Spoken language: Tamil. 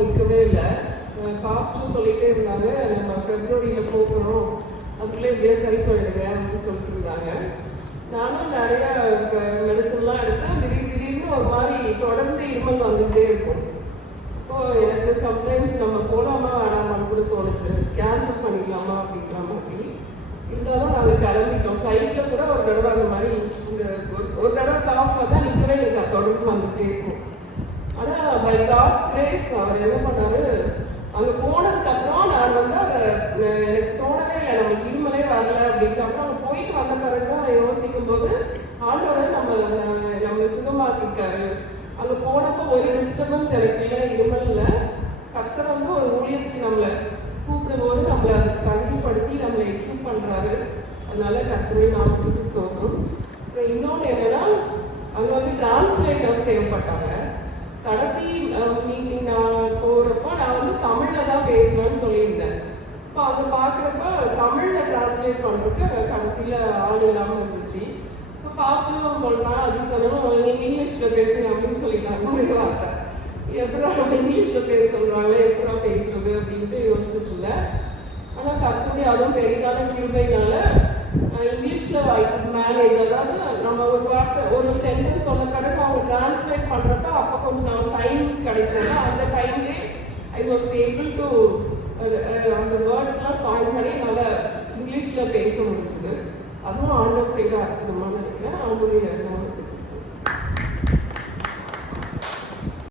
நிற்கவே இல்லை. பாஸ்ட்டும் சொல்லிகிட்டே இருந்தாங்க, நம்ம ஃபெப்ரவரியில் போகணும், அதுக்குள்ளே இப்படியே சரி பண்ணிடுங்க அப்படின்னு சொல்லிட்டு இருந்தாங்க. நானும் நிறையா மெடிசன்லாம் எடுத்தேன். திடீர்னு ஒரு மாதிரி தொடர்ந்து இருமல் வந்துகிட்டே இருக்கும். இப்போது எனக்கு சம்டைம்ஸ் நம்ம போகலாமா வேணாமான்னு கூட தோணுச்சு, கேன்சல் பண்ணிக்கலாமா அப்படிங்கிற மாதிரி. இருந்தாலும் நாங்கள் கிளம்பிட்டோம். ஃப்ளைட்டில் கூட ஒரு தடவை அந்த மாதிரி இந்த ஒரு தடவை காஃப் தான் நிற்கவே எனக்கு தொடர்ந்து வந்துகிட்டே இருக்கும். ஆனால் பை காட்ஸ் கிரேஸ் அவர் என்ன பண்ணார், அங்கே போனதுக்கப்புறம் நான் வந்து அதை எனக்கு தோணவே இல்லை நமக்கு இருமலே வரல அப்படின்ட்டு. அப்புறம் அங்கே போயிட்டு வந்த பிறகு தான் யோசிக்கும் போது ஆண்டவரை நம்ம சுகமாக்கிருக்காரு. அங்கே போனப்போ ஒரு டிஸ்டர்பன்ஸ் எனக்கு இல்லை, இருமல் இல்லை. கர்த்தர் வந்து ஒரு ஊழியத்துக்கு நம்மளை கூப்பிடும்போது நம்மளை அதை தகுதிப்படுத்தி நம்மளை எக்யூப் பண்ணுறாரு. அதனால கர்த்தரை நாமத்துக்கு ஸ்தோத்திரம். அப்புறம் இன்னொன்று என்னன்னா, அங்கே வந்து டிரான்ஸ்லேட்டர்ஸ் தேவைப்பட்டாங்க. கடைசி மீட்டிங் நான் போகிறப்போ நான் வந்து தமிழில் தான் பேசுவேன்னு சொல்லியிருந்தேன். இப்போ அங்கே பார்க்குறப்ப தமிழில் டிரான்ஸ்லேட் பண்ணுறதுக்கு கடைசியில் ஆள் இல்லாமல் இருந்துச்சு. இப்போ பாஸ்டரும் சொல்கிறான், அஜித்தனும் நீங்கள் இங்கிலீஷில் பேசுங்க அப்படின்னு சொல்லிட்டாங்க ஒரே வார்த்தை. எப்படா நம்ம இங்கிலீஷில் பேச சொல்கிறாங்களே, எப்படா பேசுறது அப்படின்ட்டு யோசிச்சுட்டு இருந்தேன். ஆனால் கற்பனை அதுவும் பெரிதான கிருபைனால இங்கிலீஷில் மேனேஜ், அதாவது நம்ம ஒரு வார்த்தை ஒரு சென்டென்ஸ் சொன்ன பிறகு அவங்க டிரான்ஸ்லேட் பண்ணுறப்ப அப்போ கொஞ்சம் நம்ம டைம் கிடைக்கும். அந்த டைம்லேயே ஐ வாஸ் ஏபிள் டு அந்த வேர்ட்ஸ்லாம் பாயிண்ட் பண்ணி என்னால் இங்கிலீஷில் பேச முடிஞ்சுது. அதுவும் ஆண்டர் செய்த அர்த்தமாக நினைக்கிறேன். அவங்களுடைய